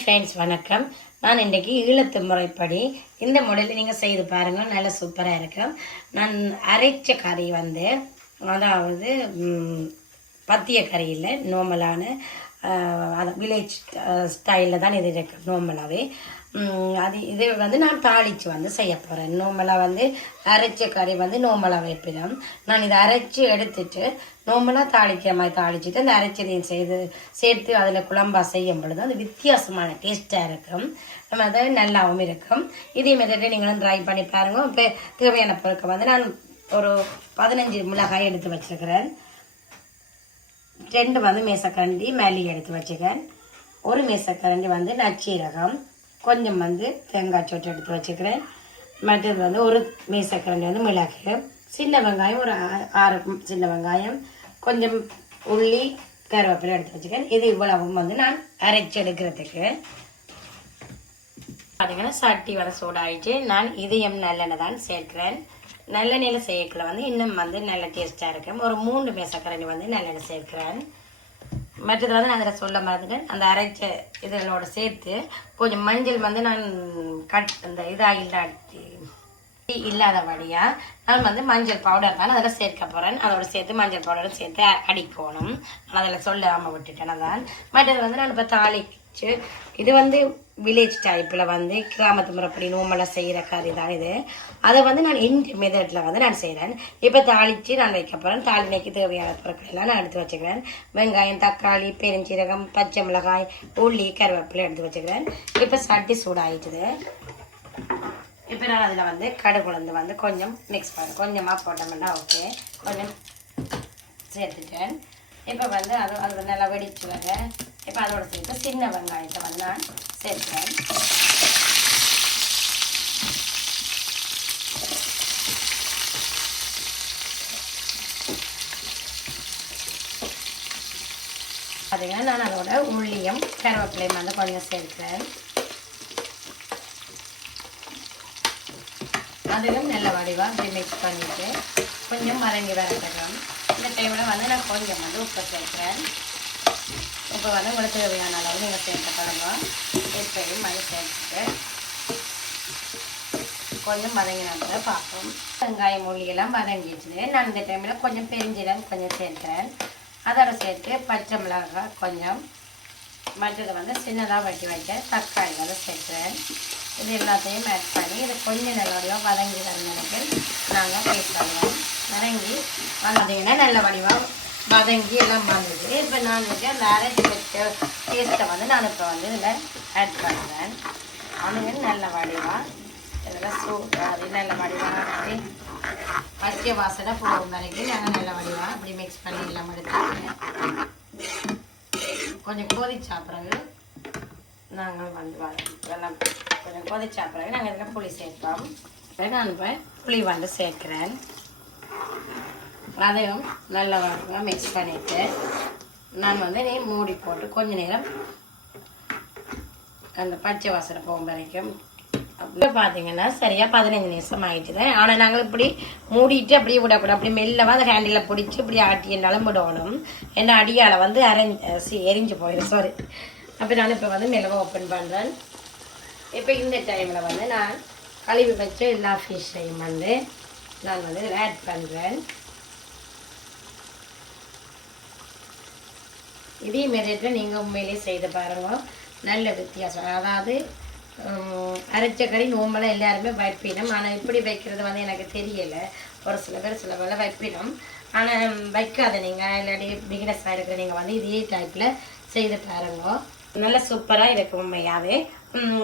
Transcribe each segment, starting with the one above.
Friends வணக்கம். நான் இன்றைக்கி ஈழத்து முறைப்படி இந்த முறையில் நீங்கள் செய்து பாருங்கள், நல்லா சூப்பராக இருக்கும். நான் அரைச்ச கறி அதாவது பத்திய கறி இல்லை, நார்மலான வில்லேஜ் ஸ்டைலில் தான் இது இருக்கு நார்மலாகவே. இது நான் தாளித்து செய்ய போகிறேன். நார்மலாக அரைச்ச கறி நார்மலாக வைப்பிடும். நான் இதை அரைச்சி எடுத்துட்டு நார்மலாக தாளிக்கிற மாதிரி தாளிச்சுட்டு அந்த அரைச்சதையும் சேர்த்து அதில் குழம்பா செய்யும் பொழுது அது வித்தியாசமான டேஸ்ட்டாக இருக்கும். நம்ம அதை நல்லாவும் இருக்கும். இதே மெத்தடை நீங்களும் ட்ரை பண்ணி பாருங்கள். இப்போ தேவையான பொருட்கள் நான் ஒரு 15 மிளகாய் எடுத்து வச்சுருக்கிறேன். 2 மேசக்கரண்டி மல்லி எடுத்து வச்சுக்கிறேன். 1 மேசக்கரண்டி நச்சீரகம், கொஞ்சம் தேங்காய் சொட்டு எடுத்து வச்சுக்கிறேன். மற்றது 1 மேசக்கரண்டி மிளகு, சின்ன வெங்காயம் ஒரு 6 சின்ன வெங்காயம், கொஞ்சம் உள்ளி, கருவேப்பிலை எடுத்து வச்சுக்கிறேன். இது இவ்வளவும் நான் அரைச்சி எடுக்கிறதுக்கு. பார்த்தீங்கன்னா சட்டி சூடாயிட்டு நான் இதயம் நல்லெண்ணெய் தான் சேர்க்கிறேன். நல்லெண்ணெயில் செய்யக்குள்ள இன்னும் நல்ல டேஸ்ட்டாக இருக்கும். ஒரு 3 மேசக்கரண்டி நல்லெண்ணெய் சேர்க்கிறேன். மற்றது அதில் சொல்ல மறந்துட்டேன், அந்த அரைச்ச இதனோட சேர்த்து கொஞ்சம் மஞ்சள் நான் அந்த இதாக இல்லாதபடியாக நான் மஞ்சள் பவுடர் தான் அதில் சேர்க்க போகிறேன். அதோட சேர்த்து மஞ்சள் பவுடரும் சேர்த்து அடிக்கணும். நான் அதில் சொல்லாமல் விட்டுட்டேன். அதான் மற்றது நான் இப்போ தாளிச்சு இது வில்லேஜ் டைப்பில் கிராமத்து முறைப்படி நோம்பெல்லாம் செய்கிற கறி தான் இது. அதை நான் எந்த மெத்தடில் நான் செய்கிறேன். இப்போ தாளித்து நான் வைக்க போகிறேன். தாளினைக்கு தேவையான பொருட்கள் எல்லாம் நான் எடுத்து வச்சுக்கிறேன். வெங்காயம், தக்காளி, பெருஞ்சீரகம், பச்சை மிளகாய், உள்ளி, கருவேப்பிலை எடுத்து வச்சுக்கிறேன். இப்போ சட்டி சூடாயிட்டுது. இப்போ நான் அதில் கடுகுலந்து கொஞ்சம் மிக்ஸ் பண்ணேன். கொஞ்சமாக போட்டோம்னா ஓகே, கொஞ்சம் சேர்த்துட்டேன். இப்போ அது நல்லா வெடிச்சு வர இப்போ அதோட சேர்த்து சின்ன வெங்காயத்தை நான் சேர்க்கிறேன். பார்த்தீங்கன்னா நான் அதோட உள்ளியும் கருவேப்பிலையும் கொஞ்சம் சேர்க்கிறேன். அதிலும் நல்ல வடிவாக அப்படி மிக்ஸ் பண்ணிவிட்டு கொஞ்சம் மறங்கி வரட்டும். இந்த டைமில் நான் கொஞ்சம் உப்பு சேர்க்கிறேன். உப்பு உங்களுக்கு தேவையான அளவு நீங்கள் சேர்க்க தொடங்கும். எப்பயும் சேர்த்துட்டு கொஞ்சம் வதங்கினாங்க பார்ப்போம். வெங்காயம் மொழியெல்லாம் வதங்கிடுச்சு. நான் இந்த டைமில் கொஞ்சம் பெருஞ்சீரகம் கொஞ்சம் சேர்க்கிறேன். அதோட சேர்த்து பச்சை மிளகாய் கொஞ்சம், மற்றது சின்னதாக வெட்டி வைக்க தக்காளி சேர்க்கிறேன். இது எல்லாத்தையும் ஆட் பண்ணி இது கொஞ்சம் நல்ல வதங்கி வரணுக்கு நாங்கள் பேஸ்ட் பண்ணுவோம். வதங்கி பார்த்தீங்கன்னா நல்ல வடிவாக வதங்கி எல்லாம் வந்தது. இப்போ நான் அந்த அரைச்சி வச்ச டேஸ்ட்டை நான் இப்போ இதில் ஆட் பண்ணுறேன். அதுங்க நல்ல வடிவாக இதெல்லாம் அது நல்ல வடிவாக அப்படி பச்சை வாசனை போகும் வரைக்கும் நாங்கள் நல்ல வடிவாக அப்படி மிக்ஸ் பண்ணி எல்லாம் எடுத்துக்கிறேன். கொஞ்சம் கொதிச்சா பிறகு நாங்கள் இதெல்லாம் கொஞ்சம் கொதிச்சா பிறகு நாங்கள் இதில் புளி சேர்ப்போம். நான் இப்போ புளி சேர்க்கிறேன். அதையும் நல்ல வடிவாக மிக்ஸ் பண்ணிவிட்டு நான் மூடி போட்டு கொஞ்ச நேரம் அந்த பச்சை வாசனை போகும் வரைக்கும். அப்படி பார்த்தீங்கன்னா சரியாக 15 நிமிஷம் ஆகிடுச்சு. ஆனால் நாங்கள் இப்படி மூடிட்டு அப்படியே விடக்கூடாது. அப்படி மெல்லவா அந்த ஹேண்டில் பிடிச்சி இப்படி ஆட்டி என்னாலும் விடணும். ஏன்னா அடியால் எரிஞ்சு போயிடும். சாரி. அப்போ நான் இப்போ மெல்லவாக ஓப்பன் பண்ணுறேன். இப்போ இந்த டைமில் நான் கழுவி வச்ச எல்லா ஃபிஷ்ஷையும் நான் இதில் ஆட் பண்ணுறேன். இதே மெத்தடில் நீங்கள் உண்மையிலே செய்து பாருங்க, நல்ல வித்தியாசம். அதாவது அரைச்ச கறி நோம்பெல்லாம் எல்லாருமே வைப்பிடும். ஆனால் இப்படி வைக்கிறது எனக்கு தெரியலை. ஒரு சில பேர் வைப்பிடும். ஆனால் வைக்காத நீங்கள் இல்லாட்டி பிகினஸாக இருக்கிற நீங்கள் இதே டைப்பில் செய்து பாருங்க, நல்ல சூப்பராக இருக்கும் உண்மையாகவே.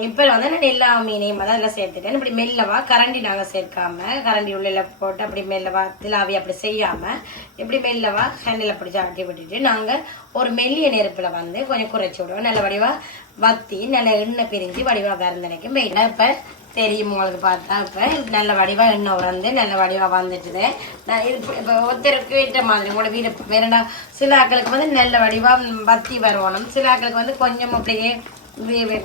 இப்போ நான் எல்லா மீனையும் எல்லாம் சேர்த்துட்டேன். இப்படி மெல்லவா கரண்டி நாங்கள் சேர்க்காம கரண்டி உள்ள போட்டு அப்படி மெல்லவா திலாவி அப்படி செய்யாமல் இப்படி மெல்லவா ஹேண்டில் பிடிச்சி ஆட்டி விட்டுட்டு நாங்கள் ஒரு மெல்லிய நெருப்பில் கொஞ்சம் குறைச்சி விடுவோம். நல்ல வடிவாக வத்தி நல்ல எண்ணெய் பிரிஞ்சு வடிவாக வரந்தனைக்கும் மெயினாக இப்போ தெரியும் உங்களுக்கு பார்த்தா. இப்போ நல்ல வடிவாக எண்ணெய் நல்ல வடிவாக வந்துட்டுது. நான் இது இப்போ ஒருத்தருக்கு ஏற்ற மாதிரி உங்களோட வீடு வேறண்டா. சில ஆக்களுக்கு நல்ல வடிவாக வத்தி வரணும். சில ஆக்களுக்கு கொஞ்சம் அப்படியே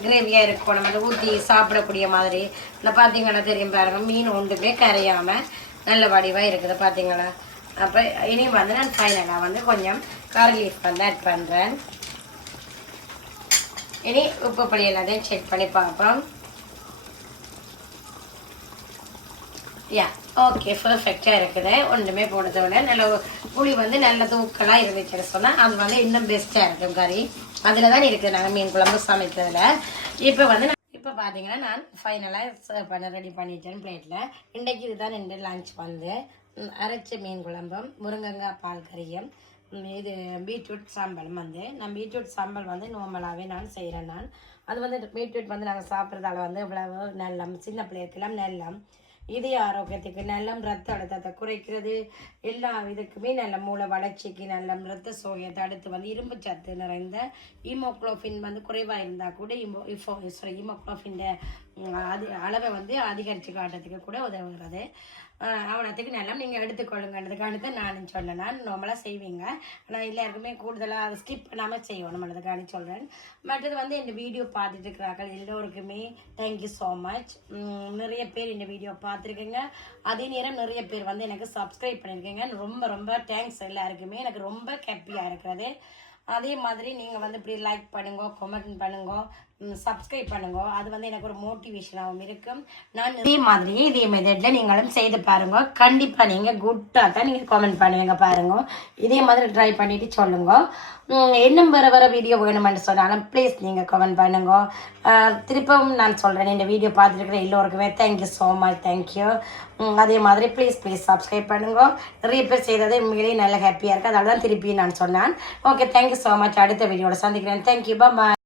கிரேவியாக இருக்கணும். அது ஊற்றி சாப்பிடக்கூடிய மாதிரி. இல்லை பார்த்தீங்கன்னா தெரியும் பாருங்க, மீன் ஒன்றுமே கரையாமல் நல்ல வடிவாக இருக்குது பார்த்தீங்களா. அப்போ இனி நான் ஃபைனலாக கொஞ்சம் கறி லீஃப் ஆட் பண்ணுறேன். இனி உப்பு பொடி எல்லாத்தையும் செக் பண்ணி பார்ப்போம். யா ஓகே, பர்ஃபெக்டாக இருக்குது. ஒன்றுமே போடுறத விட நல்ல புளி வந்து நல்ல தூக்கலாக இருந்துச்சுன்னு சொன்னால் அது வந்து இன்னும் பெஸ்ட்டாக இருக்கும் கறி. அதில் தான் இருக்குது நாங்கள் மீன் குழம்பு சமைக்கிறதுல. இப்போ பார்த்தீங்கன்னா நான் ஃபைனலாக சர்வ் பண்ண ரெடி பண்ணிட்டேன் பிளேட்டில். இன்றைக்கு இதுதான் ரெண்டு லஞ்ச் வந்து அரைச்ச மீன் குழம்பும் முருங்கங்காய் பால் கறியும் இது பீட்ரூட் சாம்பலும் வந்து நான் பீட்ரூட் சாம்பல் வந்து நார்மலாகவே நான் செய்கிறேன். அது வந்து பீட்ரூட் வந்து நாங்கள் சாப்பிட்றதால வந்து இவ்வளவு நல்லம், சின்ன பிள்ளைகளுக்கெல்லாம் நல்லம், இதய ஆரோக்கியத்துக்கு நல்லம், ரத்த அழுத்தத்தை குறைக்கிறது, எல்லா இதுக்குமே நல்ல மூளை வளர்ச்சிக்கு நல்லம், ரத்த சோகையை அடுத்து வந்து இரும்பு சத்து நிறைந்த ஹீமோக்ளோபின் வந்து குறைவாக இருந்தால் கூட ஹீமோக்ளோபின் அளவை வந்து அதிகரித்து காட்டுறதுக்கு கூட உதவுகிறது. அவ்வளோத்துக்கு நல்லா நீங்கள் எடுத்துக்கொள்ளுங்கன்றதுக்காக தான் நானும் சொன்னேன். நான் நார்மலாக செய்வீங்க, ஆனால் எல்லாருக்குமே கூடுதலாக அதை ஸ்கிப் பண்ணாமல் செய்யணும்ன்றதுக்காக சொல்கிறேன். மற்றது வந்து இந்த வீடியோ பார்த்துட்டு இருக்கிறார்கள் எல்லோருக்குமே தேங்க்யூ ஸோ மச். நிறைய பேர் இந்த வீடியோ பார்த்துருக்கீங்க, அதே நேரம் நிறைய பேர் வந்து எனக்கு சப்ஸ்கிரைப் பண்ணியிருக்கீங்க. ரொம்ப ரொம்ப தேங்க்ஸ் எல்லாருக்குமே. எனக்கு ரொம்ப ஹாப்பியாக இருக்கிறது. அதே மாதிரி நீங்கள் வந்து இப்படி லைக் பண்ணுங்க, கமெண்ட் பண்ணுங்க, சப்ஸ்கிரைப் பண்ணுங்க. அது வந்து எனக்கு ஒரு மோட்டிவேஷனாகவும் இருக்கும். நான் இதே மெத்தடில் நீங்களும் செய்து பாருங்க. கண்டிப்பாக நீங்கள் குட்டாக தான் நீங்கள் கமெண்ட் பண்ணுவீங்க பாருங்க. இதே மாதிரி ட்ரை பண்ணிவிட்டு சொல்லுங்க. இன்னும் வர வீடியோ வேணுமென்று சொன்னாலும் ப்ளீஸ் நீங்கள் கமெண்ட் பண்ணுங்க. திருப்பவும் நான் சொல்கிறேன், இந்த வீடியோ பார்த்துருக்குற எல்லோருக்குமே தேங்க்யூ ஸோ மச், தேங்க்யூ. அதே மாதிரி ப்ளீஸ் சப்ஸ்கிரைப் பண்ணுங்க. நிறைய பேர் செய்தது உண்மையிலேயே நல்ல ஹாப்பியாக இருக்குது, அதனால தான் திருப்பி நான் சொன்னேன். Okay, thank you so much. அடுத்த வீடியோட சந்திக்கிறேன். தேங்க்யூ, பாய்.